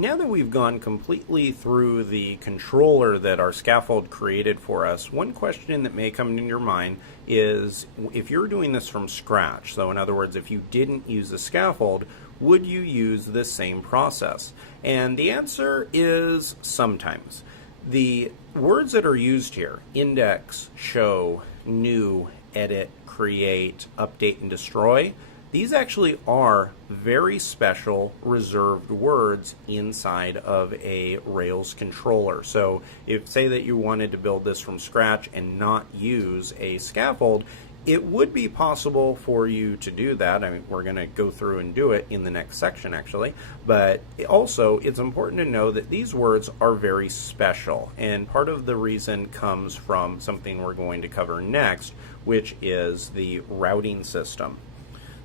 Now that we've gone completely through the controller that our scaffold created for us, one question that may come in your mind is if you're doing this from scratch, so in other words, if you didn't use a scaffold, would you use this same process? And the answer is sometimes. The words that are used here, index, show, new, edit, create, update, and destroy, these actually are very special reserved words inside of a Rails controller. So if say that you wanted to build this from scratch and not use a scaffold, it would be possible for you to do that. I mean, we're going to go through and do it in the next section actually, but also it's important to know that these words are very special, and part of the reason comes from something we're going to cover next, which is the routing system.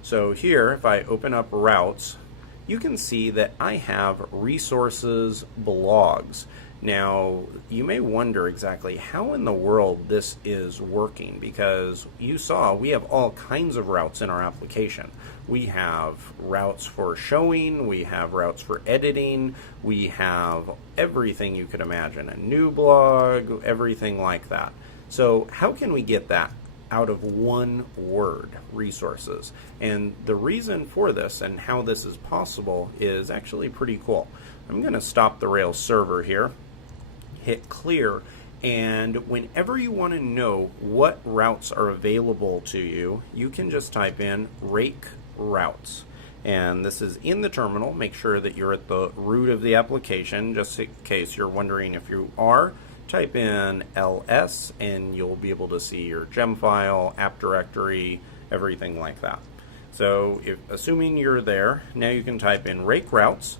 So here, if I open up routes, you can see that I have resources blogs. Now, you may wonder exactly how in the world this is working, because you saw we have all kinds of routes in our application. We have routes for showing, we have routes for editing, we have everything you could imagine, a new blog, everything like that. So how can we get that out of one word, resources? And the reason for this and how this is possible is actually pretty cool. I'm going to stop the Rails server here, hit clear, and whenever you want to know what routes are available to you, you can just type in rake routes. And this is in the terminal. Make sure that you're at the root of the application, just in case you're wondering if you are. Type in ls and you'll be able to see your gem file, app directory, everything like that. So assuming you're there, now you can type in rake routes,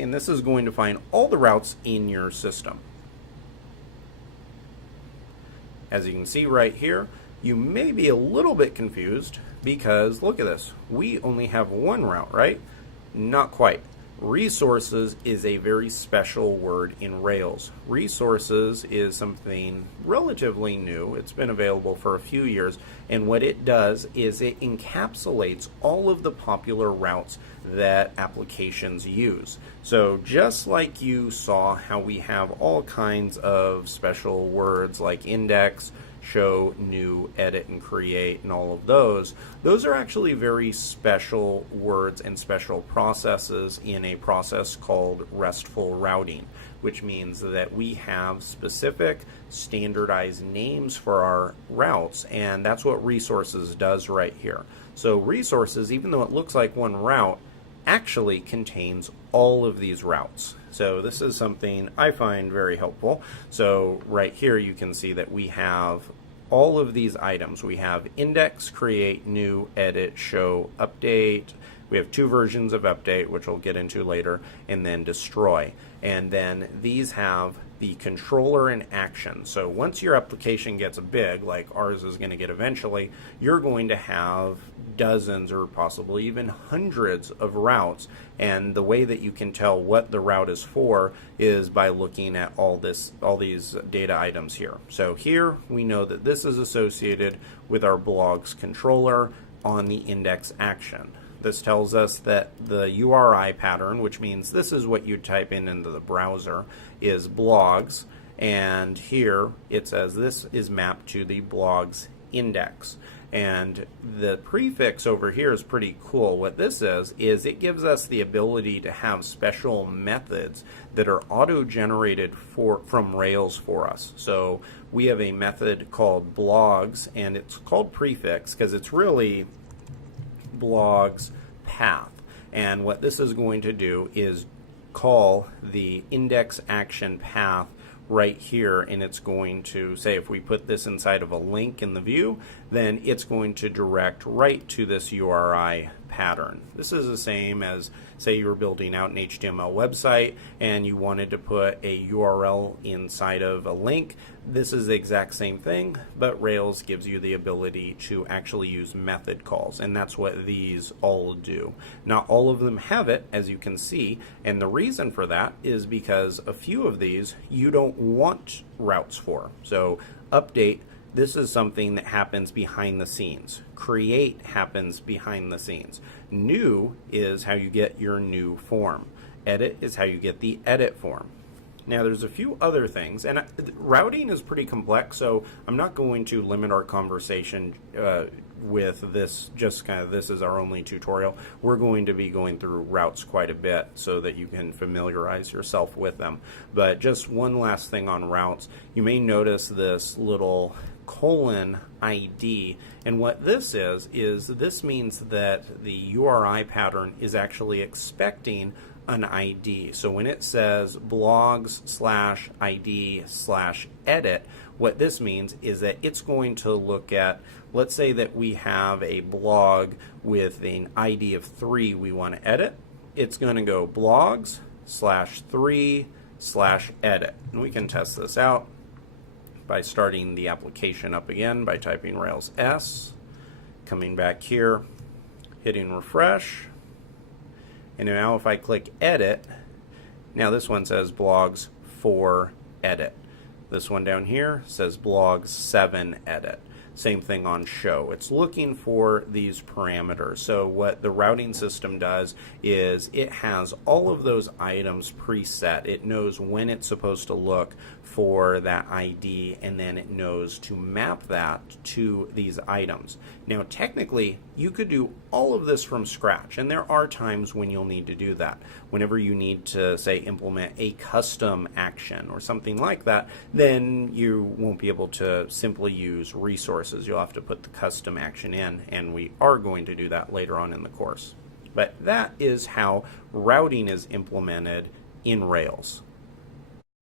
and this is going to find all the routes in your system. As you can see right here, you may be a little bit confused because look at this. We only have one route, right? Not quite. Resources is a very special word in Rails. Resources is something relatively new. It's been available for a few years, and what it does is it encapsulates all of the popular routes that applications use. So just like you saw how we have all kinds of special words like index, show, new, edit, and create, and all of those are actually very special words and special processes in a process called RESTful routing, which means that we have specific standardized names for our routes, and that's what resources does right here. So resources, even though it looks like one route, actually contains all of these routes. So this is something I find very helpful. So right here you can see that we have all of these items. We have index, create, new, edit, show, update. We have two versions of update, which we'll get into later, and then destroy. And then these have the controller in action. So once your application gets big, like ours is going to get eventually, you're going to have dozens or possibly even hundreds of routes. And the way that you can tell what the route is for is by looking at all these data items here. So here we know that this is associated with our blogs controller on the index action. This tells us that the URI pattern, which means this is what you type in into the browser, is blogs, and here it says this is mapped to the blogs index. And the prefix over here is pretty cool. What this is it gives us the ability to have special methods that are auto-generated from Rails for us. So we have a method called blogs, and it's called prefix because it's really blogs path, and what this is going to do is call the index action path right here, and it's going to say if we put this inside of a link in the view, then it's going to direct right to this URI pattern. This is the same as say you were building out an HTML website and you wanted to put a URL inside of a link. This is the exact same thing, but Rails gives you the ability to actually use method calls, and that's what these all do. Not all of them have it, as you can see, and the reason for that is because a few of these you don't want routes for. So update This is something that happens behind the scenes. Create happens behind the scenes. New is how you get your new form. Edit is how you get the edit form. Now there's a few other things, and routing is pretty complex, so I'm not going to limit our conversation with this, just kind of this is our only tutorial. We're going to be going through routes quite a bit so that you can familiarize yourself with them. But just one last thing on routes, you may notice this little colon ID, and what this is this means that the URI pattern is actually expecting an ID. So when it says blogs/ID/edit, what this means is that it's going to look at, let's say that we have a blog with an ID of 3 we want to edit. It's going to go blogs/3/edit. And we can test this out by starting the application up again by typing Rails S, coming back here, hitting refresh. And now if I click edit, now this one says blogs 4 edit. This one down here says blogs 7 edit. Same thing on show. It's looking for these parameters. So what the routing system does is it has all of those items preset. It knows when it's supposed to look for that ID, and then it knows to map that to these items. Now technically you could do all of this from scratch, and there are times when you'll need to do that. Whenever you need to, say, implement a custom action or something like that, then you won't be able to simply use resources. You'll have to put the custom action in, and we are going to do that later on in the course. But that is how routing is implemented in Rails.